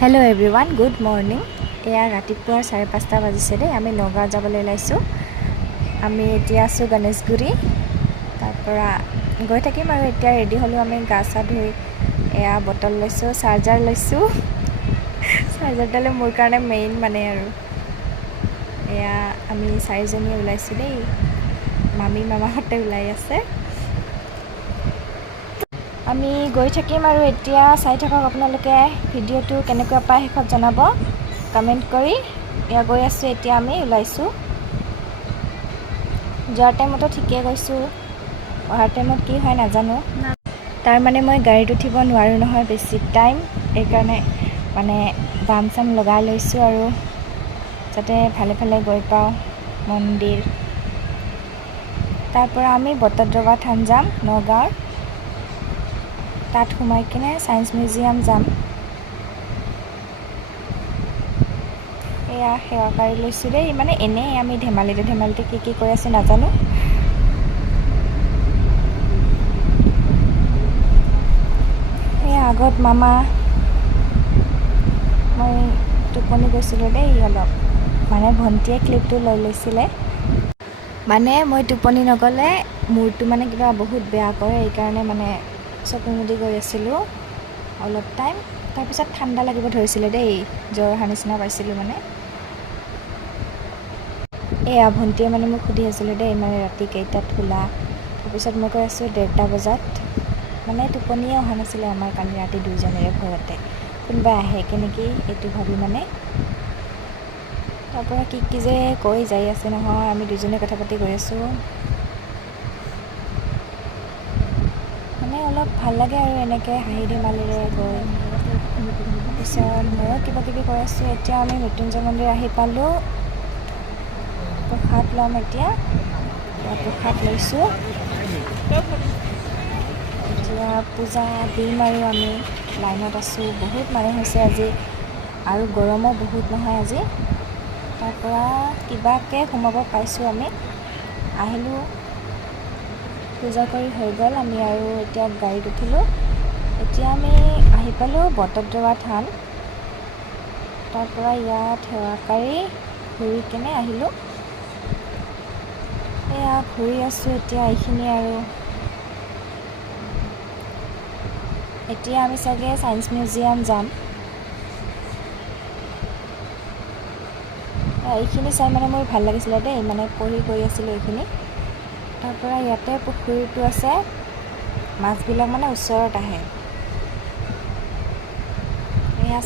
Hello' everyone, good morning. এয়া ৰাতিপুৱাৰ 5:30 বাজিছে দেই। আমি নগাঁও যাবলৈ ওলাইছোঁ। আমি এতিয়া আছোঁ গণেশগুৰি। তাৰপৰা গৈ থাকিম আৰু এতিয়া ৰেডি হ'লোঁ। আমি গা চা ধুই এয়া বটল লৈছোঁ, চাৰ্জাৰ লৈছোঁ। চাৰ্জাৰডালে মোৰ কাৰণে মেইন মানে আৰু। এয়া আমি 4জনী ওলাইছোঁ দেই। মামী মামাহঁতে ওলাই আছে। আমি গৈ থাকিম আৰু এতিয়া চাই থাকক আপোনালোকে। ভিডিঅ'টো কেনেকুৱা পায় শেষত জনাব কমেণ্ট কৰি। এয়া গৈ আছোঁ, এতিয়া আমি ওলাইছোঁ। যোৱাৰ টাইমতো ঠিকে গৈছোঁ, অহাৰ টাইমত কি হয় নাজানো। তাৰমানে মই গাড়ীত উঠিব নোৱাৰোঁ নহয় বেছি টাইম, এইকাৰণে মানে বাম চাম লগাই লৈছোঁ আৰু যাতে ভালে ভালে গৈ পাওঁ মন্দিৰ। তাৰপৰা আমি বটদ্ৰৱা থান যাম নগাঁৱৰ। তাত সোমাই কিনে ছায়েন্স মিউজিয়াম যাম। এয়া সেৱাকাৰী লৈছোঁ দেই, মানে এনেই আমি ধেমালিতে কি কৰি আছোঁ নাজানো। এয়া আগত মামা, মই টোপনি গৈছিলোঁ দেই অলপ, মানে ভণ্টিয়ে ক্লিপটো লৈ লৈছিলে। মানে মই টোপনি নগ'লে মূৰটো মানে কিবা বহুত বেয়া কৰে, এইকাৰণে মানে চকু মুদি গৈ আছিলোঁ অলপ টাইম। তাৰপিছত ঠাণ্ডা লাগিব ধৰিছিলে দেই, জ্বৰ অহা নিচিনা পাইছিলোঁ মানে। এয়া ভণ্টিয়ে মানে মোক সুধি আছিলে দেই, মানে ৰাতি কেইটাত শুলা। তাৰপিছত মই কৈ আছোঁ 1:30 বজাত। মানে টোপনিয়ে অহা নাছিলে আমাৰ কালি ৰাতি দুইজনীৰে ভয়তে, কোনোবাই আহেকে নেকি এইটো ভাবি মানে। তাৰপৰা কি যে কৈ যাই আছে নহয়, আমি দুজনীয়ে কথা পাতি গৈ আছোঁ। মানে অলপ ভাল লাগে আৰু এনেকৈ হাঁহি ধেমালিৰে গৈ। তাৰপিছত ময়ো কিবা কিবি কৈ আছোঁ। এতিয়া আমি মৃত্যুঞ্জয় মন্দিৰ আহি পালোঁ। প্ৰসাদ ল'ম এতিয়া। প্ৰসাদ লৈছোঁ। এতিয়া পূজা দিম আৰু আমি লাইনত আছোঁ। বহুত মানুহ হৈছে আজি, আৰু গৰমো বহুত নহয় আজি। তাৰপৰা কিবাকৈ সোমাব পাইছোঁ আমি। আহিলোঁ, পূজা কৰি হৈ গ'ল। আমি আৰু এতিয়া গাড়ীত উঠিলোঁ। এতিয়া আমি আহি পালোঁ বটদ্ৰৱা থান। তাৰপৰা ইয়াত সেৱাকাৰী ঘূৰি কেনে আহিলোঁ। এয়া ঘূৰি আছোঁ এতিয়া এইখিনি আৰু। এতিয়া আমি চাগে ছায়েন্স মিউজিয়াম যাম। এইখিনি চাই মানে মোৰ ভাল লাগিছিলে দেই, মানে পঢ়ি গৈ আছিলোঁ এইখিনি। তাৰপৰা ইয়াতে পুখুৰীটো আছে, মাছবিলাক মানে ওচৰত আহে। এয়া